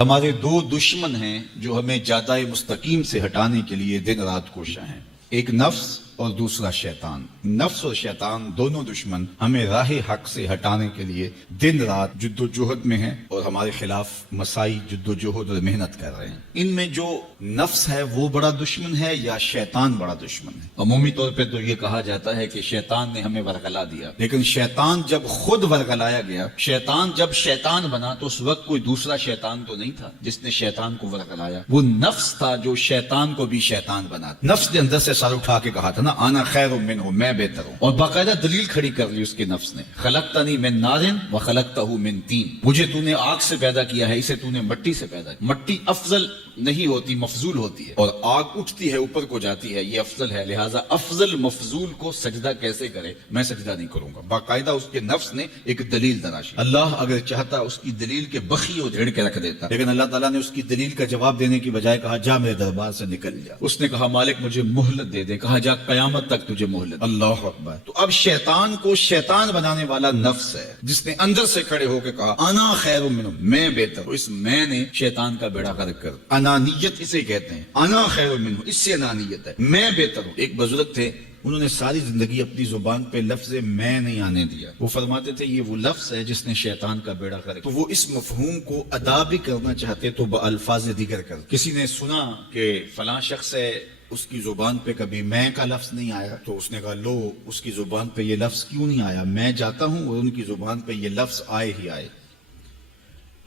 ہمارے دو دشمن ہیں جو ہمیں جادہ مستقیم سے ہٹانے کے لیے دن رات کوشاں ہیں، ایک نفس اور دوسرا شیطان۔ نفس اور شیطان دونوں دشمن ہمیں راہ حق سے ہٹانے کے لیے دن رات جد و جہد میں ہیں اور ہمارے خلاف مساعی جد و جہد اور محنت کر رہے ہیں۔ ان میں جو نفس ہے وہ بڑا دشمن ہے یا شیطان بڑا دشمن ہے؟ عمومی طور پہ تو یہ کہا جاتا ہے کہ شیطان نے ہمیں ورغلا دیا، لیکن شیطان جب خود ورغلایا گیا، شیطان جب شیطان بنا تو اس وقت کوئی دوسرا شیطان تو نہیں تھا جس نے شیطان کو ورغلایا، وہ نفس تھا جو شیطان کو بھی شیطان بنا۔ نفس نے اندر سے سر اٹھا کے کہا تھا نا، انا خیر منہ، میں بہتر ہوں، اور باقاعدہ دلیل کھڑی کر لی اس کے نفس نے، خلقتنی من نار وخلقتہ من طین، مجھے تو نے آگ سے پیدا کیا ہے، اسے تو نے مٹی سے پیدا کیا۔ مٹی افضل نہیں ہوتی، مفضول ہوتی ہے، اور آگ اٹھتی ہے اوپر کو جاتی ہے، یہ افضل ہے، لہٰذا افضل مفضول کو سجدہ کیسے کرے؟ میں سجدہ نہیں کروں گا۔ باقاعدہ اس کے نفس نے ایک دلیل تراشی۔ اللہ اگر چاہتا اس کی دلیل کے بخی ادھیڑ کے رکھ دیتا، لیکن اللہ تعالیٰ نے اس کی دلیل کا جواب دینے کی بجائے کہا جا میرے دربار سے نکل جا۔ اس نے کہا مالک مجھے مہلت دے دے، کہا جا قیامت تک تجھے مہلت۔ اللہ اکبر۔ تو اب شیطان کو شیطان بنانے والا نفس ہے جس نے اندر سے کھڑے ہو کے کہا انا خیر منہ، میں بہتر ہوں۔ اس میں نے شیطان کا بیڑا غرق کر، انانیت اسے کہتے ہیں، انا خیر منہ، اس سے انانیت ہے، میں بہتر ہوں۔ ایک بزرگ تھے، انہوں نے ساری زندگی اپنی زبان پہ لفظ میں نہیں آنے دیا۔ وہ فرماتے تھے یہ وہ لفظ ہے جس نے شیطان کا بیڑا غرق۔ تو وہ اس مفہوم کو ادا بھی کرنا چاہتے تو بالفاظ دیگر کر۔ کسی نے سنا کہ فلاں شخص ہے، اس کی زبان پہ کبھی میں کا لفظ نہیں آیا، تو اس نے کہا لو اس کی زبان پہ یہ لفظ کیوں نہیں آیا؟ میں جاتا ہوں اور ان کی زبان پہ یہ لفظ آئے ہی آئے۔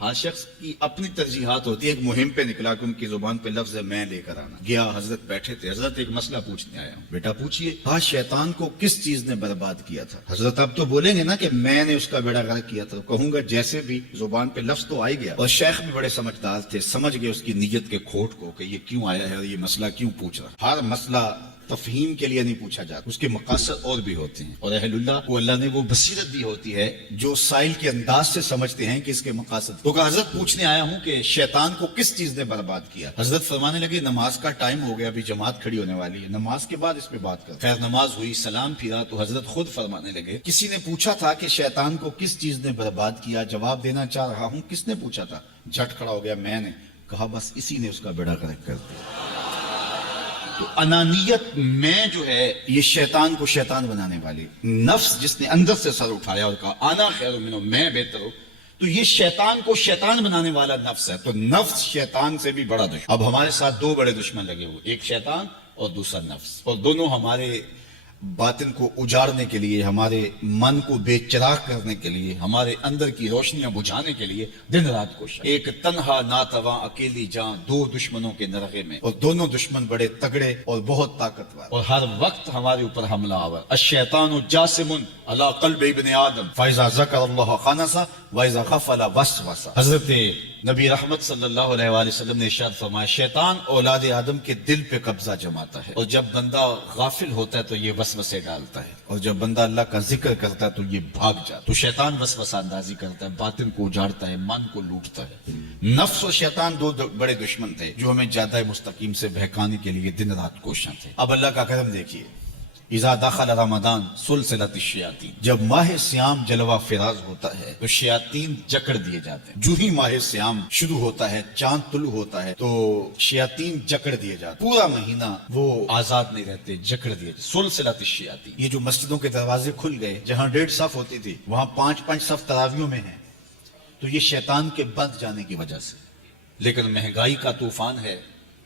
ہر شخص کی اپنی ترجیحات ہوتی ہے۔ ایک مہم پہ نکلا کہ ان کی زبان پہ لفظ میں لے کر آنا گیا، حضرت بیٹھے تھے، حضرت ایک مسئلہ پوچھنے آیا ہوں۔ بیٹا پوچھئے۔ ہاں شیطان کو کس چیز نے برباد کیا تھا؟ حضرت اب تو بولیں گے نا کہ میں نے اس کا بیڑا غرق کیا تھا، کہوں گا جیسے بھی زبان پہ لفظ تو آئی گیا، اور شیخ بھی بڑے سمجھدار تھے، سمجھ گئے اس کی نیت کے کھوٹ کو کہ یہ کیوں آیا ہے اور یہ مسئلہ کیوں پوچھ رہا۔ ہر مسئلہ تفہیم کے لیے نہیں پوچھا جاتا، اس کے مقاصد اور بھی ہوتے ہیں، اور اہل اللہ کو اللہ نے وہ بصیرت دی ہوتی ہے جو سائل کے انداز سے سمجھتے ہیں کہ اس کے مقاصد۔ تو کہا حضرت پوچھنے آیا ہوں کہ شیطان کو کس چیز نے برباد کیا؟ حضرت فرمانے لگے نماز کا ٹائم ہو گیا، ابھی جماعت کھڑی ہونے والی ہے، نماز کے بعد اس پہ بات کر۔ خیر نماز ہوئی، سلام پھرا تو حضرت خود فرمانے لگے کسی نے پوچھا تھا کہ شیطان کو کس چیز نے برباد کیا؟ جواب دینا چاہ رہا ہوں کس نے پوچھا تھا؟ جھٹ کھڑا ہو گیا میں نے۔ کہا بس اسی نے اس کا بیڑا غرق کر دیا۔ تو انانیت میں جو ہے یہ شیطان کو شیطان بنانے والی، نفس جس نے اندر سے سر اٹھایا اور کہا انا خیر منہ، میں بہتر ہوں، تو یہ شیطان کو شیطان بنانے والا نفس ہے۔ تو نفس شیطان سے بھی بڑا دشمن۔ اب ہمارے ساتھ دو بڑے دشمن لگے ہوئے، ایک شیطان اور دوسرا نفس، اور دونوں ہمارے باطن کو اجاڑنے کے لیے، ہمارے من کو بے چراغ کرنے کے لیے، ہمارے اندر کی روشنیاں بجھانے کے لیے دن رات کوشاں۔ ایک تنہا ناتواں اکیلی جان، دو دشمنوں کے نرغے میں، اور دونوں دشمن بڑے تگڑے اور بہت طاقتور، اور ہر وقت ہمارے اوپر حملہ آور۔ الشیطان جاسم علی قلب ابن آدم فاذا ذکر اللہ خنس واذا غفل وسوس۔ حضرت نبی رحمت صلی اللہ علیہ وآلہ وسلم نے ارشاد فرمایا شیطان اولاد آدم کے دل پہ قبضہ جماتا ہے، اور جب بندہ غافل ہوتا ہے تو یہ وسوسے ڈالتا ہے، اور جب بندہ اللہ کا ذکر کرتا ہے تو یہ بھاگ جاتا ہے۔ تو شیطان وسوسہ اندازی کرتا ہے، باطن کو اجاڑتا ہے، من کو لوٹتا ہے۔ نفس اور شیطان دو بڑے دشمن تھے جو ہمیں جادہ مستقیم سے بہکانے کے لیے دن رات کوشاں تھے۔ اب اللہ کا کرم دیکھیے، اذا دخل رمضان سلسلت الشیاطین، جب ماہ سیام جلوہ فراز ہوتا ہے تو شیاطین جکڑ دیے جاتے ہیں۔ جو ہی ماہ سیام شروع ہوتا ہے، چاند طلوع ہوتا ہے تو شیاطین جکڑ دیے جاتے ہیں، پورا مہینہ وہ آزاد نہیں رہتے، جکڑ دیے جاتے۔ سلسلت الشیاطین، یہ جو مسجدوں کے دروازے کھل گئے، جہاں 1.5 صف ہوتی تھی وہاں 5 صف تراویحوں میں ہیں، تو یہ شیطان کے بند جانے کی وجہ سے۔ لیکن مہنگائی کا طوفان ہے،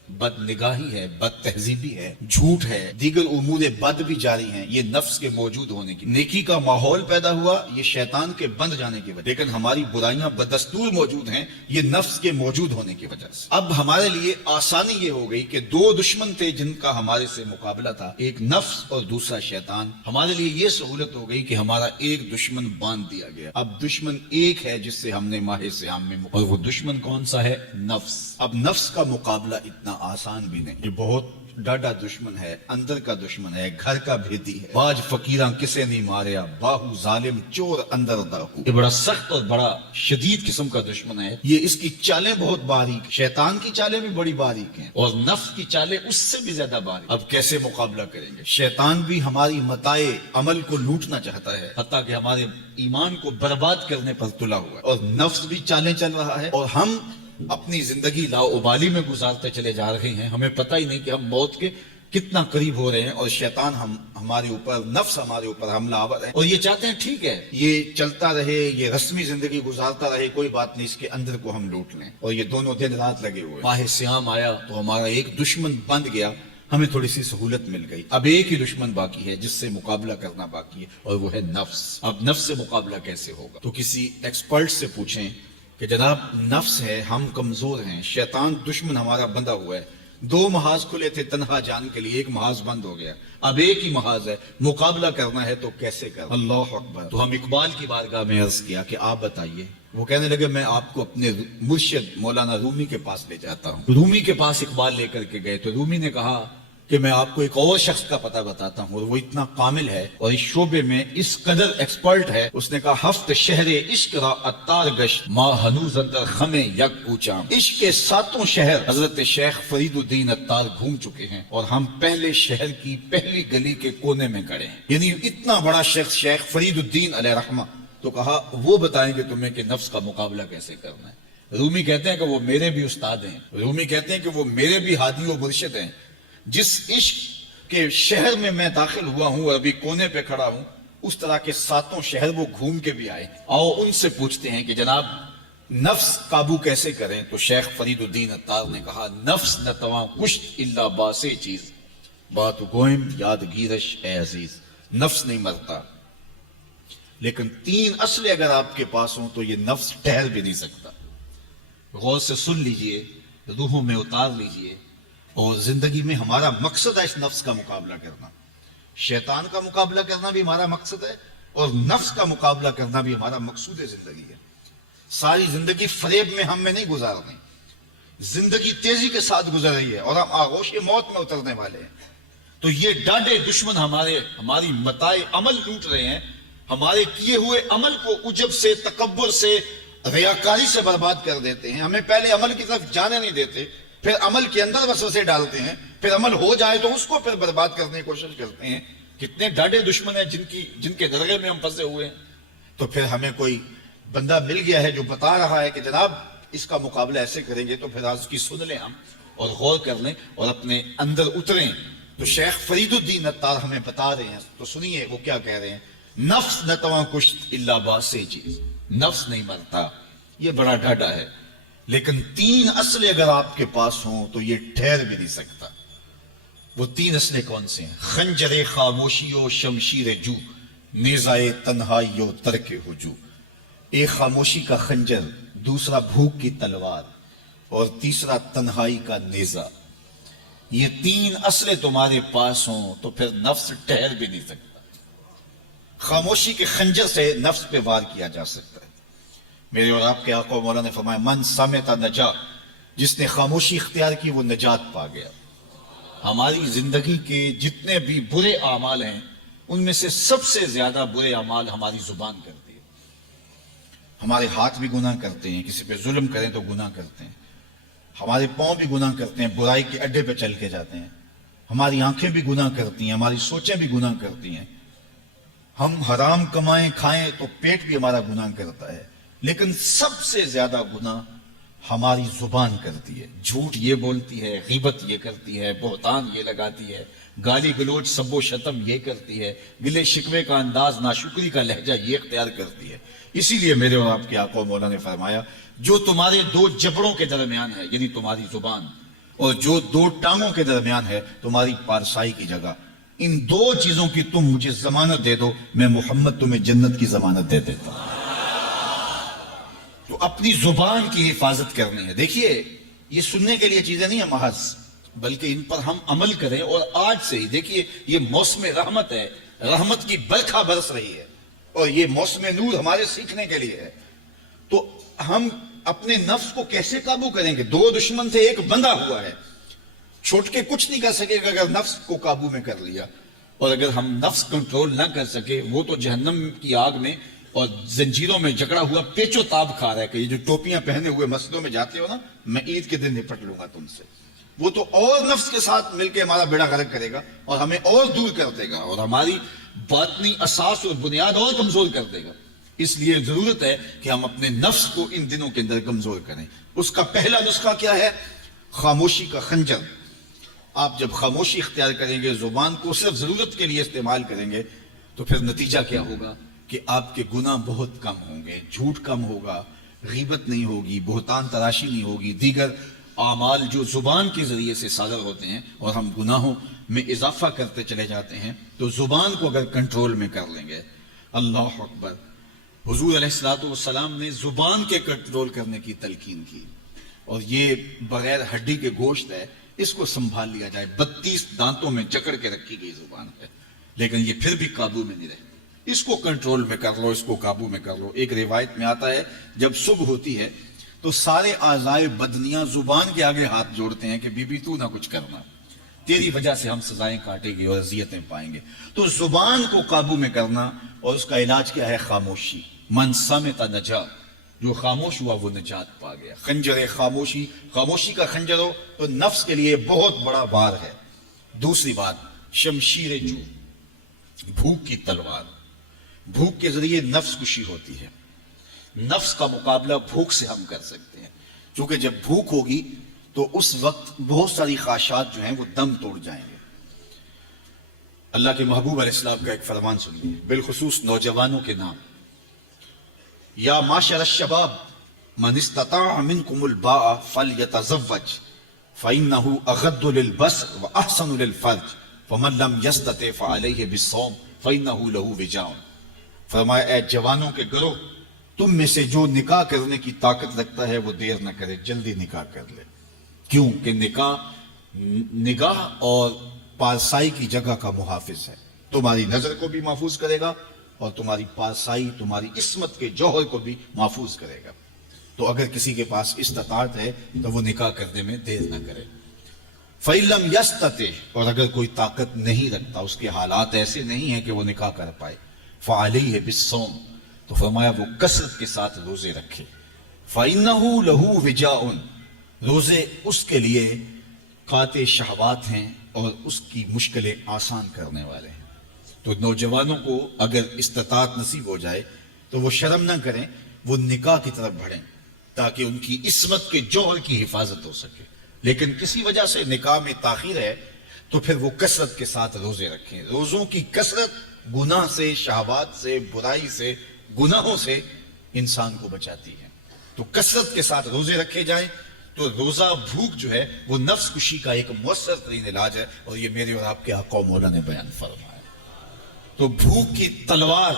بد نگاہی ہے، بد تہذیبی ہے، جھوٹ ہے، دیگر امور بد بھی جاری ہیں، یہ نفس کے موجود ہونے کی، نیکی کا ماحول پیدا ہوا یہ شیطان کے بند جانے کی وجہ، لیکن ہماری برائیاں بدستور موجود ہیں یہ نفس کے موجود ہونے کی وجہ سے۔ اب ہمارے لیے آسانی یہ ہو گئی کہ دو دشمن تھے جن کا ہمارے سے مقابلہ تھا، ایک نفس اور دوسرا شیطان۔ ہمارے لیے یہ سہولت ہو گئی کہ ہمارا ایک دشمن باندھ دیا گیا، اب دشمن ایک ہے جس سے ہم نے ماہ سیام میں، اور وہ دشمن کون سا ہے؟ نفس۔ اب نفس کا مقابلہ اتنا آسان بھی نہیں، یہ بہت ڈاڈا دشمن ہے، اندر کا دشمن ہے، گھر کا بھیدی ہے۔ باج فقیراں کسے نہیں ماریا، باہو ظالم چور اندر داہو، یہ بڑا سخت اور بڑا شدید قسم کا دشمن ہے۔ یہ اس کی چالیں بہت باریک، شیطان کی چالیں بھی بڑی باریک ہیں اور نفس کی چالیں اس سے بھی زیادہ باریک۔ اب کیسے مقابلہ کریں گے؟ شیطان بھی ہماری متاع عمل کو لوٹنا چاہتا ہے، حتیٰ کہ ہمارے ایمان کو برباد کرنے پر تلا ہوا ہے، اور نفس بھی چالیں چل رہا ہے، اور ہم اپنی زندگی لاؤبالی میں گزارتے چلے جا رہے ہیں، ہمیں پتہ ہی نہیں کہ ہم موت کے کتنا قریب ہو رہے ہیں، اور شیطان ہمارے اوپر، نفس ہمارے اوپر حملہ آور ہے، اور یہ چاہتے ہیں ٹھیک ہے یہ چلتا رہے، یہ رسمی زندگی گزارتا رہے، کوئی بات نہیں، اس کے اندر کو ہم لوٹ لیں، اور یہ دونوں دن رات لگے ہوئے۔ ماہ سیام آیا تو ہمارا ایک دشمن بند گیا، ہمیں تھوڑی سی سہولت مل گئی، اب ایک ہی دشمن باقی ہے جس سے مقابلہ کرنا باقی ہے، اور وہ ہے نفس۔ اب نفس سے مقابلہ کیسے ہوگا؟ تو کسی ایکسپرٹ سے پوچھیں کہ جناب نفس ہے، ہم کمزور ہیں، شیطان دشمن ہمارا بندہ ہوا ہے، دو محاذ کھلے تھے تنہا جان کے لیے، ایک محاذ بند ہو گیا، اب ایک ہی محاذ ہے، مقابلہ کرنا ہے تو کیسے کرنا؟ اللہ اکبر۔ تو ہم اقبال کی بارگاہ میں عرض کیا کہ آپ بتائیے۔ وہ کہنے لگے میں آپ کو اپنے مرشد مولانا رومی کے پاس لے جاتا ہوں۔ رومی کے پاس اقبال لے کر کے گئے تو رومی نے کہا کہ میں آپ کو ایک اور شخص کا پتہ بتاتا ہوں، اور وہ اتنا کامل ہے اور اس شعبے میں اس قدر ایکسپرٹ ہے، اس نے کہا ہفت شہر عشق را اتار گشت ما ہنوز اندر خمے یک کوچام۔ عشق کے 7 شہر حضرت شیخ فرید الدین اتار گھوم چکے ہیں، اور ہم پہلے شہر کی پہلی گلی کے کونے میں کھڑے ہیں، یعنی اتنا بڑا شخص شیخ فرید الدین علیہ رحمہ۔ تو کہا وہ بتائیں گے تمہیں کہ نفس کا مقابلہ کیسے کرنا ہے۔ رومی کہتے ہیں کہ وہ میرے بھی استاد ہیں، رومی کہتے ہیں کہ وہ میرے بھی ہادی و مرشد ہیں، جس عشق کے شہر میں میں داخل ہوا ہوں اور ابھی کونے پہ کھڑا ہوں، اس طرح کے 7 شہر وہ گھوم کے بھی آئے۔ آؤ ان سے پوچھتے ہیں کہ جناب نفس قابو کیسے کریں؟ تو شیخ فرید الدین اتار نے کہا نفس نتواں کشت الا باسے چیز بات گوئم یاد گیرش اے عزیز۔ نفس نہیں مرتا، لیکن 3 اصلیں اگر آپ کے پاس ہوں تو یہ نفس ٹھہر بھی نہیں سکتا۔ غور سے سن لیجئے، روحوں میں اتار لیجئے، اور زندگی میں ہمارا مقصد ہے اس نفس کا مقابلہ کرنا۔ شیطان کا مقابلہ کرنا بھی ہمارا مقصد ہے، اور نفس کا مقابلہ کرنا بھی ہمارا مقصود زندگی ہے۔ ساری زندگی فریب میں ہم میں نہیں گزار رہے، زندگی تیزی کے ساتھ گزر رہی ہے، اور ہم آغوش موت میں اترنے والے ہیں۔ تو یہ ڈاڈے دشمن ہماری متاع عمل لوٹ رہے ہیں، ہمارے کیے ہوئے عمل کو عجب سے، تکبر سے، ریاکاری سے برباد کر دیتے ہیں، ہمیں پہلے عمل کی طرف جانے نہیں دیتے، پھر عمل کے اندر وسوسے ڈالتے ہیں، پھر عمل ہو جائے تو اس کو پھر برباد کرنے کی کوشش کرتے ہیں۔ کتنے ڈاڈے دشمن ہیں جن کے درگے میں ہم پھنسے ہوئے ہیں۔ تو پھر ہمیں کوئی بندہ مل گیا ہے جو بتا رہا ہے کہ جناب اس کا مقابلہ ایسے کریں گے، تو پھر آج کی سن لیں ہم، اور غور کر لیں، اور اپنے اندر اتریں۔ تو شیخ فرید الدین اتار ہمیں بتا رہے ہیں، تو سنیے وہ کیا کہہ رہے ہیں۔ نفس نتواں کشت الا باسے چیز، نفس نہیں مرتا، یہ بڑا ڈاڈا ہے، لیکن 3 اصلیں اگر آپ کے پاس ہوں تو یہ ٹھہر بھی نہیں سکتا۔ وہ 3 اصلیں کون سے ہیں؟ خنجر خاموشی و شمشیر جو، نیزائے تنہائی و ترک ہجو۔ ایک خاموشی کا خنجر، دوسرا بھوک کی تلوار، اور تیسرا تنہائی کا نیزہ۔ یہ 3 اصلیں تمہارے پاس ہوں تو پھر نفس ٹھہر بھی نہیں سکتا۔ خاموشی کے خنجر سے نفس پہ وار کیا جا سکتا ہے۔ میرے اور آپ کے آقا مولا نے فرمایا من سمت نجا، جس نے خاموشی اختیار کی وہ نجات پا گیا۔ ہماری زندگی کے جتنے بھی برے اعمال ہیں، ان میں سے سب سے زیادہ برے اعمال ہماری زبان کرتی ہے۔ ہمارے ہاتھ بھی گناہ کرتے ہیں، کسی پہ ظلم کریں تو گناہ کرتے ہیں، ہمارے پاؤں بھی گناہ کرتے ہیں، برائی کے اڈے پہ چل کے جاتے ہیں، ہماری آنکھیں بھی گناہ کرتی ہیں، ہماری سوچیں بھی گناہ کرتی ہیں، ہم حرام کمائیں کھائیں تو پیٹ بھی ہمارا گناہ کرتا ہے، لیکن سب سے زیادہ گناہ ہماری زبان کرتی ہے۔ جھوٹ یہ بولتی ہے، غیبت یہ کرتی ہے، بہتان یہ لگاتی ہے، گالی گلوچ سب و شتم یہ کرتی ہے، گلے شکوے کا انداز، ناشکری کا لہجہ یہ اختیار کرتی ہے۔ اسی لیے میرے اور آپ کے آقا مولا نے فرمایا جو تمہارے 2 جبڑوں کے درمیان ہے، یعنی تمہاری زبان، اور جو 2 ٹانگوں کے درمیان ہے تمہاری پارسائی کی جگہ، ان 2 چیزوں کی تم مجھے ضمانت دے دو، میں محمد تمہیں جنت کی ضمانت دے دیتا ہوں۔ تو اپنی زبان کی حفاظت کرنی ہے۔ دیکھیے یہ سننے کے لیے چیزیں نہیں ہیں محض، بلکہ ان پر ہم عمل کریں، اور آج سے ہی دیکھیے یہ موسم رحمت ہے، رحمت کی برکھا برس رہی ہے، اور یہ موسم نور ہمارے سیکھنے کے لیے ہے۔ تو ہم اپنے نفس کو کیسے قابو کریں گے؟ 2 دشمن سے ایک بندہ ہوا ہے، چھوٹ کے کچھ نہیں کر سکے گا اگر نفس کو قابو میں کر لیا، اور اگر ہم نفس کنٹرول نہ کر سکے، وہ تو جہنم کی آگ میں اور زنجیروں میں جکڑا ہوا پیچو تاب کھا رہا ہے کہ یہ جو ٹوپیاں پہنے ہوئے مسجدوں میں جاتے ہو نا، میں عید کے دن نپٹ لوں گا تم سے۔ وہ تو اور نفس کے ساتھ مل کے ہمارا بیڑا غرق کرے گا، اور ہمیں اور دور کر دے گا، اور ہماری باطنی اساس اور بنیاد اور کمزور کر دے گا۔ اس لیے ضرورت ہے کہ ہم اپنے نفس کو ان دنوں کے اندر کمزور کریں. اس کا پہلا نسخہ کیا ہے؟ خاموشی کا خنجر. آپ جب خاموشی اختیار کریں گے، زبان کو صرف ضرورت کے لیے استعمال کریں گے، تو پھر نتیجہ کیا ہوگا کہ آپ کے گناہ بہت کم ہوں گے، جھوٹ کم ہوگا، غیبت نہیں ہوگی، بہتان تراشی نہیں ہوگی، دیگر اعمال جو زبان کے ذریعے سے صادر ہوتے ہیں اور ہم گناہوں میں اضافہ کرتے چلے جاتے ہیں. تو زبان کو اگر کنٹرول میں کر لیں گے، اللہ اکبر. حضور علیہ الصلوۃ والسلام نے زبان کے کنٹرول کرنے کی تلقین کی، اور یہ بغیر ہڈی کے گوشت ہے، اس کو سنبھال لیا جائے. 32 دانتوں میں جکڑ کے رکھی گئی زبان ہے، لیکن یہ پھر بھی قابو میں نہیں رہتی. اس کو کنٹرول میں کر لو، اس کو قابو میں کر لو. ایک روایت میں آتا ہے جب صبح ہوتی ہے تو سارے اعضائے بدنیاں زبان کے آگے ہاتھ جوڑتے ہیں کہ بی بی تو نہ کچھ کرنا، تیری وجہ سے ہم سزائیں کاٹیں گے اور اذیتیں پائیں گے. تو زبان کو قابو میں کرنا، اور اس کا علاج کیا ہے؟ خاموشی. من صمت نجا، جو خاموش ہوا وہ نجات پا گیا. خنجر خاموشی، خاموشی کا خنجر ہو تو نفس کے لیے بہت بڑا بار ہے. دوسری بات، شمشیر جو، بھوک کی تلوار. بھوک کے ذریعے نفس کشی ہوتی ہے. نفس کا مقابلہ بھوک سے ہم کر سکتے ہیں، کیونکہ جب بھوک ہوگی تو اس وقت بہت ساری خواہشات جو ہیں وہ دم توڑ جائیں گے. اللہ کے محبوب علیہ السلام کا ایک فرمان سنیے، بالخصوص نوجوانوں کے نام. یا معاشر الشباب من استطاع منکم الباء فلیتزوج فإنه اغض للبصر واحسن للفرج فمن لم يستطع فعليه بالصوم فإنه له وجاء. فرمایا اے جوانوں کے گروہ، تم میں سے جو نکاح کرنے کی طاقت رکھتا ہے وہ دیر نہ کرے، جلدی نکاح کر لے. کیوں کہ نگاہ اور پارسائی کی جگہ کا محافظ ہے. تمہاری نظر کو بھی محفوظ کرے گا اور تمہاری پارسائی، تمہاری عصمت کے جوہر کو بھی محفوظ کرے گا. تو اگر کسی کے پاس استطاعت ہے تو وہ نکاح کرنے میں دیر نہ کرے. فَإِن لَمْ يَسْتَطِعْ، اور اگر کوئی طاقت نہیں رکھتا، اس کے حالات ایسے نہیں ہیں کہ وہ نکاح کر پائے، فَعَلَيْهِ بِالصَّوْمِ، تو فرمایا وہ کثرت کے ساتھ روزے رکھے. فَإِنَّهُ لَهُ وِجَاءٌ، روزے اس کے لیے قاطع شہوات ہیں اور اس کی مشکلیں آسان کرنے والے ہیں. تو نوجوانوں کو اگر استطاعت نصیب ہو جائے تو وہ شرم نہ کریں، وہ نکاح کی طرف بڑھیں تاکہ ان کی عصمت کے جوہر کی حفاظت ہو سکے. لیکن کسی وجہ سے نکاح میں تاخیر ہے تو پھر وہ کثرت کے ساتھ روزے رکھیں. روزوں کی کثرت گناہ سے، شہوات سے، برائی سے، گناہوں سے انسان کو بچاتی ہے. تو کثرت کے ساتھ روزے رکھے جائیں. تو روزہ بھوک جو ہے وہ نفس کشی کا ایک مؤثر ترین علاج ہے، اور یہ میرے اور آپ کے آقا و مولا نے بیان فرمایا. تو بھوک کی تلوار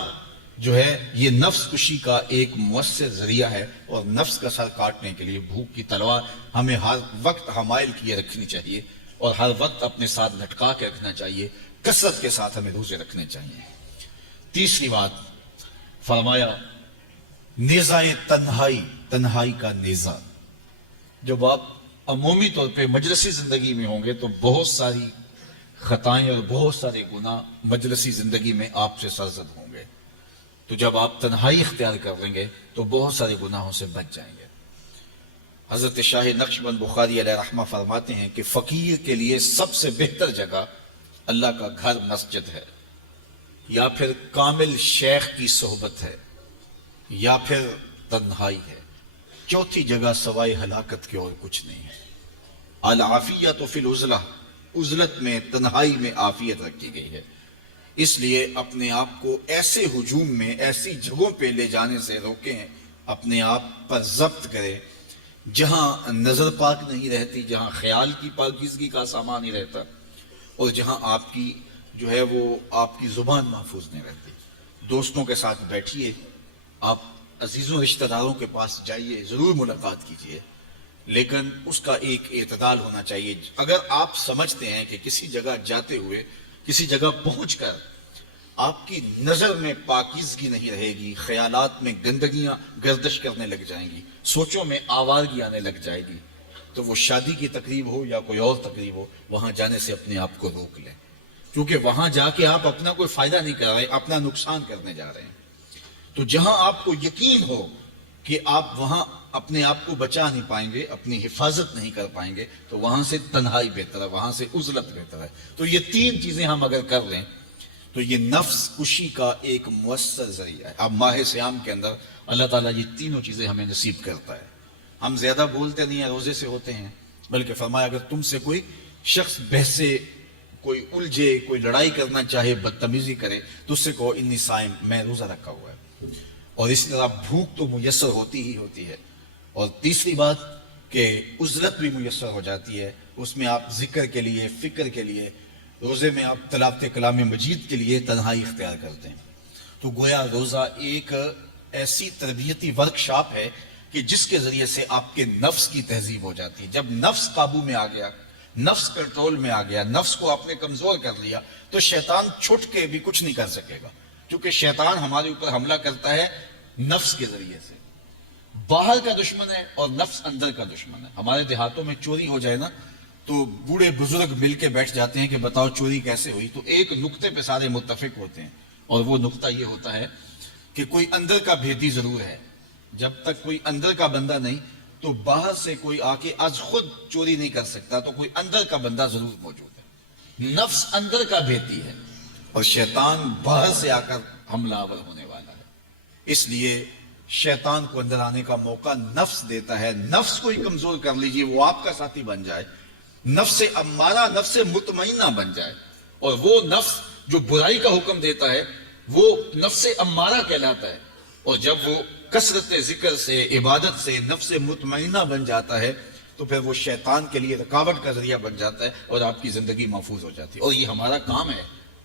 جو ہے یہ نفس کشی کا ایک مؤثر ذریعہ ہے، اور نفس کا سر کاٹنے کے لیے بھوک کی تلوار ہمیں ہر وقت حمائل کیے رکھنی چاہیے اور ہر وقت اپنے ساتھ لٹکا کے رکھنا چاہیے. کثرت کے ساتھ ہمیں روزے رکھنے چاہیے. تیسری بات فرمایا نیزہ تنہائی، تنہائی کا نیزہ. جب آپ عمومی طور پہ مجلسی زندگی میں ہوں گے تو بہت ساری خطائیں اور بہت سارے گناہ مجلسی زندگی میں آپ سے سرزد ہوں گے. تو جب آپ تنہائی اختیار کر لیں گے تو بہت سارے گناہوں سے بچ جائیں گے. حضرت شاہ نقشبند بخاری علیہ رحمہ فرماتے ہیں کہ فقیر کے لیے سب سے بہتر جگہ اللہ کا گھر مسجد ہے، یا پھر کامل شیخ کی صحبت ہے، یا پھر تنہائی ہے. چوتھی جگہ سوائے ہلاکت کے اور کچھ نہیں ہے. العافیۃ فی العزلہ، عزلت میں، تنہائی میں عافیت رکھی گئی ہے. اس لیے اپنے آپ کو ایسے ہجوم میں، ایسی جگہوں پہ لے جانے سے روکیں، اپنے آپ پر ضبط کریں جہاں نظر پاک نہیں رہتی، جہاں خیال کی پاکیزگی کا سامان نہیں رہتا، اور جہاں آپ کی جو ہے وہ آپ کی زبان محفوظ نہیں رہتی. دوستوں کے ساتھ بیٹھیے، آپ عزیزوں رشتہ داروں کے پاس جائیے، ضرور ملاقات کیجیے، لیکن اس کا ایک اعتدال ہونا چاہیے. اگر آپ سمجھتے ہیں کہ کسی جگہ جاتے ہوئے، کسی جگہ پہنچ کر آپ کی نظر میں پاکیزگی نہیں رہے گی، خیالات میں گندگیاں گردش کرنے لگ جائیں گی، سوچوں میں آوارگی آنے لگ جائے گی، تو وہ شادی کی تقریب ہو یا کوئی اور تقریب ہو، وہاں جانے سے اپنے آپ کو روک لیں. کیونکہ وہاں جا کے آپ اپنا کوئی فائدہ نہیں کر رہے، اپنا نقصان کرنے جا رہے ہیں. تو جہاں آپ کو یقین ہو کہ آپ وہاں اپنے آپ کو بچا نہیں پائیں گے، اپنی حفاظت نہیں کر پائیں گے، تو وہاں سے تنہائی بہتر ہے، وہاں سے عزلت بہتر ہے. تو یہ تین چیزیں ہم اگر کر لیں تو یہ نفس کشی کا ایک مؤثر ذریعہ ہے. اب ماہ سیام کے اندر اللہ تعالیٰ یہ تینوں چیزیں ہمیں نصیب کرتا ہے. ہم زیادہ بولتے نہیں ہیں، روزے سے ہوتے ہیں، بلکہ فرمایا اگر تم سے کوئی شخص بحثے، کوئی الجھے، کوئی لڑائی کرنا چاہے، بدتمیزی کرے، تو اس سے کہو انی صائم، میں روزہ رکھا ہوا ہے. اور اس طرح بھوک تو میسر ہوتی ہی ہوتی ہے. اور تیسری بات کہ عزلت بھی میسر ہو جاتی ہے، اس میں آپ ذکر کے لیے، فکر کے لیے، روزے میں آپ تلاوت کلام مجید کے لیے تنہائی اختیار کرتے ہیں. تو گویا روزہ ایک ایسی تربیتی ورکشاپ ہے کہ جس کے ذریعے سے آپ کے نفس کی تہذیب ہو جاتی ہے. جب نفس قابو میں آ گیا، نفس کنٹرول میں آ گیا، نفس کو آپ نے کمزور کر لیا، تو شیطان چھٹ کے بھی کچھ نہیں کر سکے گا. کیونکہ شیطان ہمارے اوپر حملہ کرتا ہے نفس کے ذریعے سے. باہر کا دشمن ہے اور نفس اندر کا دشمن ہے. ہمارے دیہاتوں میں چوری ہو جائے نا تو بوڑھے بزرگ مل کے بیٹھ جاتے ہیں کہ بتاؤ چوری کیسے ہوئی. تو ایک نقطے پہ سارے متفق ہوتے ہیں، اور وہ نقطہ یہ ہوتا ہے کہ کوئی اندر کا بھیدی ضرور ہے. جب تک کوئی اندر کا بندہ نہیں تو باہر سے کوئی آ کے از خود چوری نہیں کر سکتا. تو کوئی اندر کا بندہ ضرور موجود ہے. نفس اندر کا بھیدی ہے اور شیطان باہر سے آ کر حملہ آور ہونے والا ہے. اس لیے شیطان کو اندر آنے کا موقع نفس دیتا ہے. نفس کو ہی کمزور کر لیجئے، وہ آپ کا ساتھی بن جائے، نفس امارہ، نفس مطمئنہ بن جائے. اور وہ نفس جو برائی کا حکم دیتا ہے وہ نفس امارہ کہلاتا ہے. اور جب وہ کثرت ذکر سے، عبادت سے نفس مطمئنہ بن جاتا ہے تو پھر وہ شیطان کے لیے رکاوٹ کا ذریعہ بن جاتا ہے اور آپ کی زندگی محفوظ ہو جاتی ہے. اور یہ ہمارا کام ہے،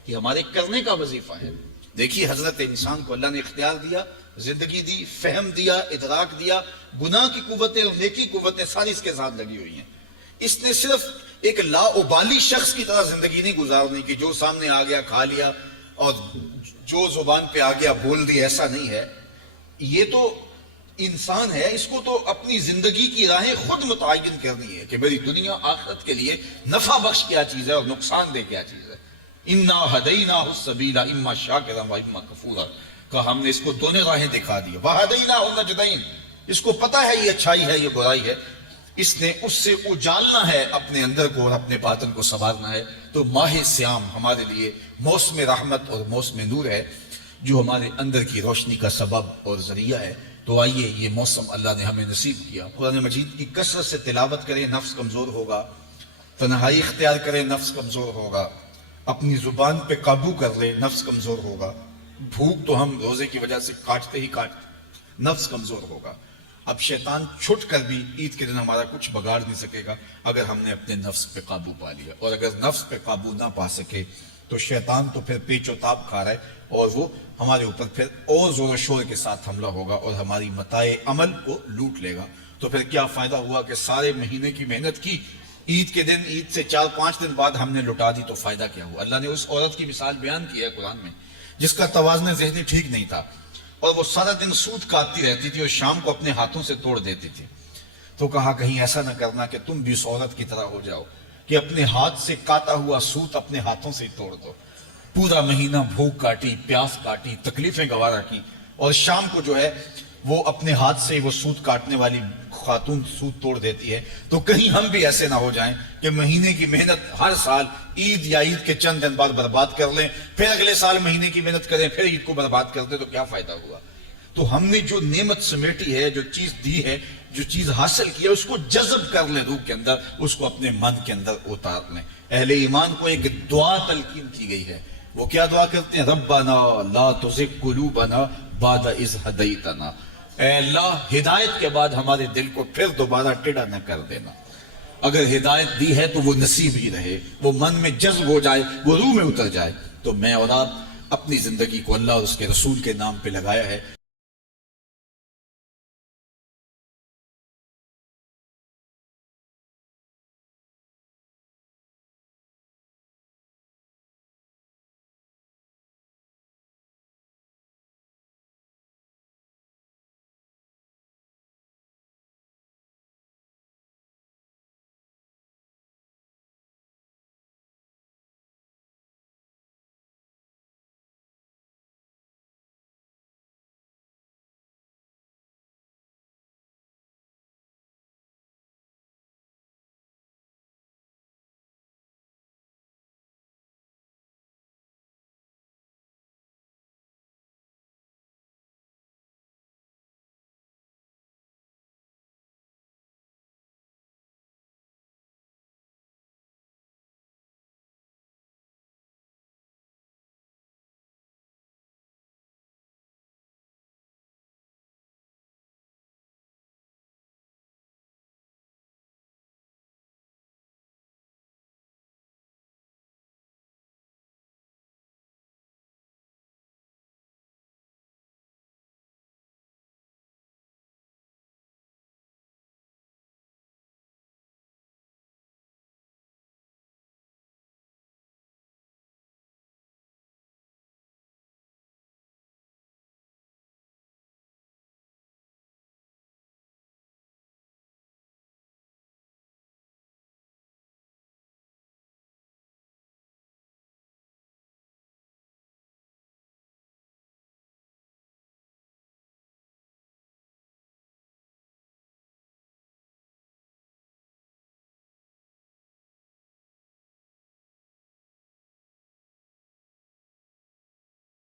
یہ ہمارے کرنے کا وظیفہ ہے. دیکھیے حضرت انسان کو اللہ نے اختیار دیا، زندگی دی، فہم دیا، ادراک دیا، گناہ کی قوتیں اور نیکی قوتیں ساری اس کے ساتھ لگی ہوئی ہیں. اس نے صرف ایک لاابالی شخص کی طرح زندگی نہیں گزارنی کہ جو سامنے آ گیا کھا لیا اور جو زبان پہ آ گیا بول دی. ایسا نہیں ہے. یہ تو انسان ہے، اس کو تو اپنی زندگی کی راہیں خود متعین کرنی ہے کہ میری دنیا آخرت کے لیے نفع بخش کیا چیز ہے اور نقصان دہ کیا چیز ہے. انا ہدیناہ السبیل اما شاکرا و اما کفورا، کہ ہم نے اس کو دونوں راہیں دکھا دی. وہدیناہ النجدین، اس کو پتہ ہے یہ اچھائی ہے یہ برائی ہے، اس نے اس سے اجالنا ہے اپنے اندر کو اور اپنے باطن کو سنوارنا ہے. تو ماہ سیام ہمارے لیے موسم رحمت اور موسم نور ہے جو ہمارے اندر کی روشنی کا سبب اور ذریعہ ہے. تو آئیے یہ موسم اللہ نے ہمیں نصیب کیا. قرآن مجید کی کثرت سے تلاوت کریں، نفس کمزور ہوگا. تنہائی اختیار کریں، نفس کمزور ہوگا. اپنی زبان پہ قابو کر لے، نفس کمزور ہوگا. بھوک تو ہم روزے کی وجہ سے کاٹتے ہی کاٹتے، نفس کمزور ہوگا. اب شیطان چھٹ کر بھی عید کے دن ہمارا کچھ بگاڑ نہیں سکے گا اگر ہم نے اپنے نفس پہ قابو پا لیا. اور اگر نفس پہ قابو نہ پا سکے تو شیطان تو پھر پیچ و تاب کھا رہا ہے اور وہ ہمارے اوپر پھر اور زور و شور کے ساتھ حملہ ہوگا اور ہماری متاع عمل کو لوٹ لے گا. تو پھر کیا فائدہ ہوا کہ سارے مہینے کی محنت کی، عید کے دن، عید سے 4-5 دن بعد ہم نے لٹا دی، تو فائدہ کیا ہوا؟ اللہ نے اس عورت کی مثال بیان کی ہے قرآن میں جس کا توازن ذہنی ٹھیک نہیں تھا اور وہ سارا دن سود کاٹتی رہتی تھی اور شام کو اپنے ہاتھوں سے توڑ دیتی تھی. تو کہا کہیں ایسا نہ کرنا کہ تم بھی اس عورت کی طرح ہو جاؤ کہ اپنے ہاتھ سے کاٹا ہوا سود اپنے ہاتھوں سے توڑ دو. پورا مہینہ بھوک کاٹی، پیاس کاٹی، تکلیفیں گوارا کی، اور شام کو جو ہے وہ اپنے ہاتھ سے وہ سود کاٹنے والی خاتون سود توڑ دیتی ہے. تو کہیں ہم بھی ایسے نہ ہو جائیں کہ مہینے کی محنت ہر سال عید یا عید کے چند دن بعد برباد کر لیں، پھر اگلے سال مہینے کی محنت کریں، پھر عید کو برباد کر دیں، تو کیا فائدہ ہوا؟ تو ہم نے جو نعمت سمیٹی ہے، جو چیز دی ہے، جو چیز حاصل کی ہے، اس کو جذب کر لیں روح کے اندر، اس کو اپنے من کے اندر اتار لیں. اہل ایمان کو ایک دعا تلقین کی گئی ہے. وہ کیا دعا کرتے ہیں؟ ربنا لا تزغ قلوبنا بعد اذ ہدیتنا، اے اللہ ہدایت کے بعد ہمارے دل کو پھر دوبارہ ٹیڑھا نہ کر دینا. اگر ہدایت دی ہے تو وہ نصیب ہی رہے، وہ من میں جذب ہو جائے، وہ روح میں اتر جائے. تو میں اور آپ اپنی زندگی کو اللہ اور اس کے رسول کے نام پہ لگایا ہے